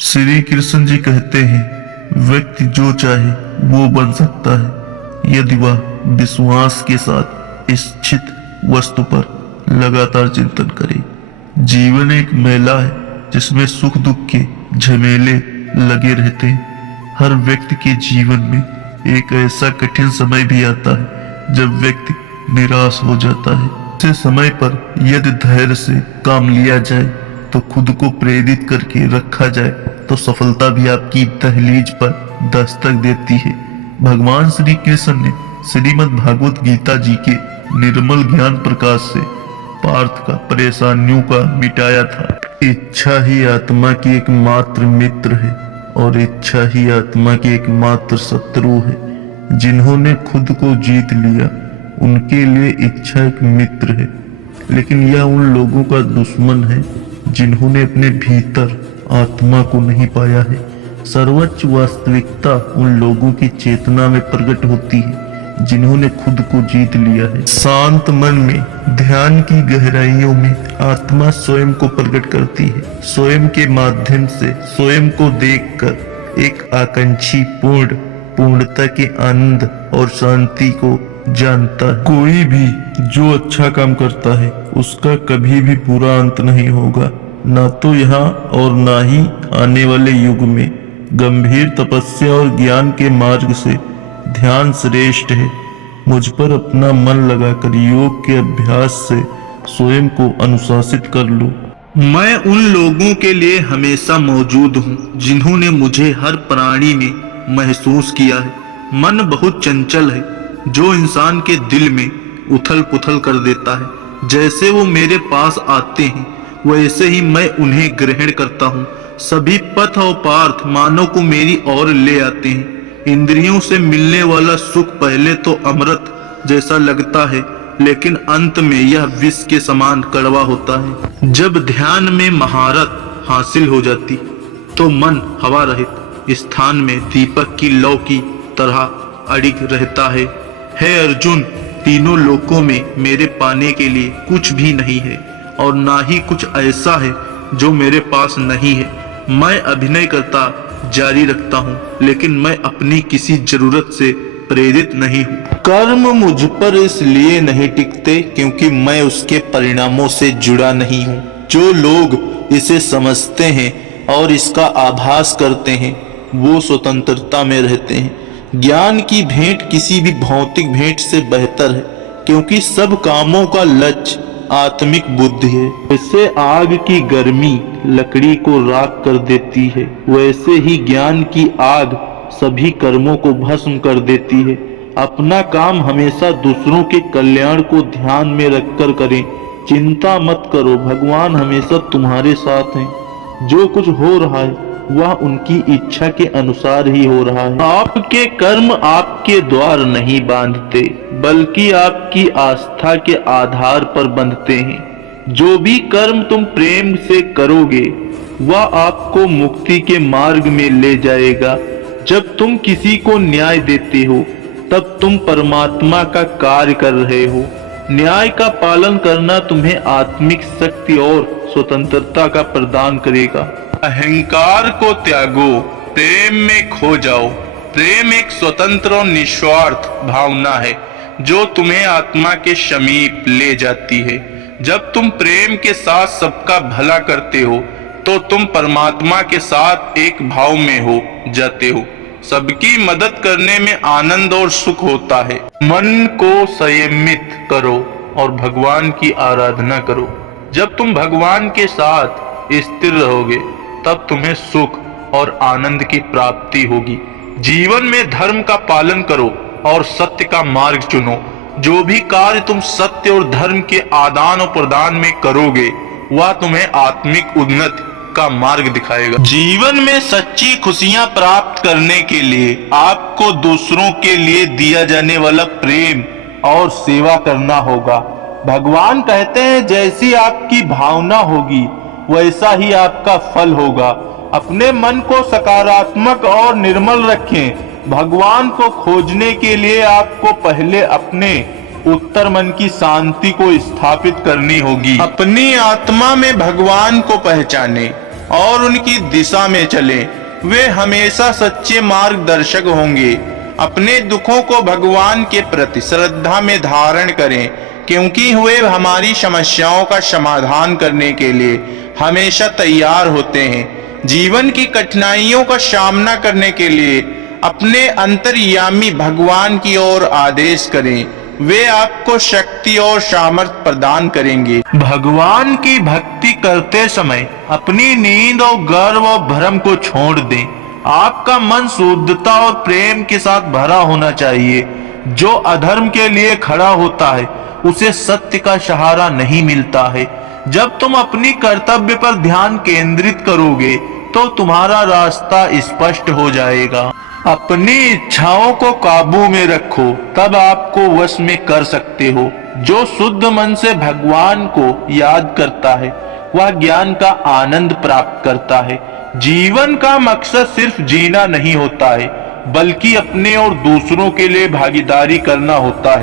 श्री कृष्ण जी कहते हैं, व्यक्ति जो चाहे वो बन सकता है यदि वह विश्वास के साथ इच्छित वस्तु पर लगातार चिंतन करे। जीवन एक मेला है जिसमें सुख दुख के झमेले लगे रहते हैं। हर व्यक्ति के जीवन में एक ऐसा कठिन समय भी आता है जब व्यक्ति निराश हो जाता है। ऐसे समय पर यदि धैर्य से काम लिया जाए तो खुद को प्रेरित करके रखा जाए तो सफलता भी आपकी दहलीज पर दस्तक देती है। भगवान श्री कृष्ण ने श्रीमद् भागवत गीता जी के निर्मल ज्ञान प्रकाश से पार्थ का परेशानियों का मिटाया था। इच्छा ही आत्मा की एकमात्र मित्र है और इच्छा ही आत्मा की एकमात्र शत्रु है। जिन्होंने खुद को जीत लिया उनके लिए इच्छा एक मित्र है, लेकिन यह उन लोगों का दुश्मन है जिन्होंने अपने भीतर आत्मा को नहीं पाया है। सर्वोच्च वास्तविकता उन लोगों की चेतना में प्रकट होती है जिन्होंने खुद को जीत लिया है। शांत मन में ध्यान की गहराइयों में आत्मा स्वयं को प्रकट करती है। स्वयं के माध्यम से स्वयं को देखकर एक आकांक्षी पूर्णता के आनंद और शांति को जानता है। कोई भी जो अच्छा काम करता है उसका कभी भी बुरा अंत नहीं होगा, ना तो यहाँ और ना ही आने वाले युग में। गंभीर तपस्या और ज्ञान के मार्ग से ध्यान श्रेष्ठ है। मुझ पर अपना मन लगाकर योग के अभ्यास से स्वयं को अनुशासित कर लो। मैं उन लोगों के लिए हमेशा मौजूद हूँ जिन्होंने मुझे हर प्राणी में महसूस किया है। मन बहुत चंचल है जो इंसान के दिल में उथल पुथल कर देता है। जैसे वो मेरे पास आते हैं वैसे ही मैं उन्हें ग्रहण करता हूँ। सभी पथ और पार्थ मानव को मेरी ओर ले आते हैं। इंद्रियों से मिलने वाला सुख पहले तो अमृत जैसा लगता है, लेकिन अंत में यह विष के समान कड़वा होता है। जब ध्यान में महारत हासिल हो जाती तो मन हवा रहित स्थान में दीपक की लौ की तरह अड़िग रहता है। हे अर्जुन, तीनों लोकों में मेरे पाने के लिए कुछ भी नहीं है और ना ही कुछ ऐसा है जो मेरे पास नहीं है। मैं अभिनय करता जारी रखता हूँ, लेकिन मैं अपनी किसी जरूरत से प्रेरित नहीं हूँ। कर्म मुझ पर इसलिए नहीं टिकते क्योंकि मैं उसके परिणामों से जुड़ा नहीं हूँ। जो लोग इसे समझते हैं और इसका आभास करते हैं वो स्वतंत्रता में रहते हैं। ज्ञान की भेंट किसी भी भौतिक भेंट से बेहतर है क्योंकि सब कामों का लक्ष्य आत्मिक बुद्धि है। जैसे आग की गर्मी लकड़ी को राख कर देती है, वैसे ही ज्ञान की आग सभी कर्मों को भस्म कर देती है। अपना काम हमेशा दूसरों के कल्याण को ध्यान में रखकर करें। चिंता मत करो, भगवान हमेशा तुम्हारे साथ हैं। जो कुछ हो रहा है वह उनकी इच्छा के अनुसार ही हो रहा है। आपके कर्म आपके द्वार नहीं बांधते, बल्कि आपकी आस्था के आधार पर बंधते हैं। जो भी कर्म तुम प्रेम से करोगे वह आपको मुक्ति के मार्ग में ले जाएगा। जब तुम किसी को न्याय देते हो तब तुम परमात्मा का कार्य कर रहे हो। न्याय का पालन करना तुम्हें आत्मिक शक्ति और स्वतंत्रता का प्रदान करेगा। अहंकार को त्यागो, प्रेम में खो जाओ। प्रेम एक स्वतंत्र और निस्वार्थ भावना है जो तुम्हें आत्मा के समीप ले जाती है। जब तुम प्रेम के साथ सबका भला करते हो तो तुम परमात्मा के साथ एक भाव में हो जाते हो। सबकी मदद करने में आनंद और सुख होता है। मन को संयमित करो और भगवान की आराधना करो। जब तुम भगवान के साथ स्थिर रहोगे तब तुम्हें सुख और आनंद की प्राप्ति होगी। जीवन में धर्म का पालन करो और सत्य का मार्ग चुनो। जो भी कार्य तुम सत्य और धर्म के आदान और प्रदान में करोगे वह तुम्हें आत्मिक उन्नति का मार्ग दिखाएगा। जीवन में सच्ची खुशियां प्राप्त करने के लिए आपको दूसरों के लिए दिया जाने वाला प्रेम और सेवा करना होगा। भगवान कहते हैं, जैसी आपकी भावना होगी वैसा ही आपका फल होगा। अपने मन को सकारात्मक और निर्मल रखें। भगवान को खोजने के लिए आपको पहले अपने उत्तर मन की शांति को स्थापित करनी होगी। अपनी आत्मा में भगवान को पहचाने। और उनकी दिशा में चलें। वे हमेशा सच्चे मार्गदर्शक होंगे। अपने दुखों को भगवान के प्रति श्रद्धा में धारण करें, क्योंकि वे हमारी समस्याओं का समाधान करने के लिए हमेशा तैयार होते हैं। जीवन की कठिनाइयों का सामना करने के लिए अपने अंतर्यामी भगवान की ओर आदेश करें। वे आपको शक्ति और सामर्थ्य प्रदान करेंगे। भगवान की भक्ति करते समय अपनी नींद और गर्व और भ्रम को छोड़ दें। आपका मन शुद्धता और प्रेम के साथ भरा होना चाहिए। जो अधर्म के लिए खड़ा होता है उसे सत्य का सहारा नहीं मिलता है। जब तुम अपनी कर्तव्य पर ध्यान केंद्रित करोगे तो तुम्हारा रास्ता स्पष्ट हो जाएगा। अपनी इच्छाओं को काबू में रखो, तब आपको वश में कर सकते हो। जो शुद्ध मन से भगवान को याद करता है वह ज्ञान का आनंद प्राप्त करता है। जीवन का मकसद सिर्फ जीना नहीं होता है, बल्कि अपने और दूसरों के लिए भागीदारी करना होता है।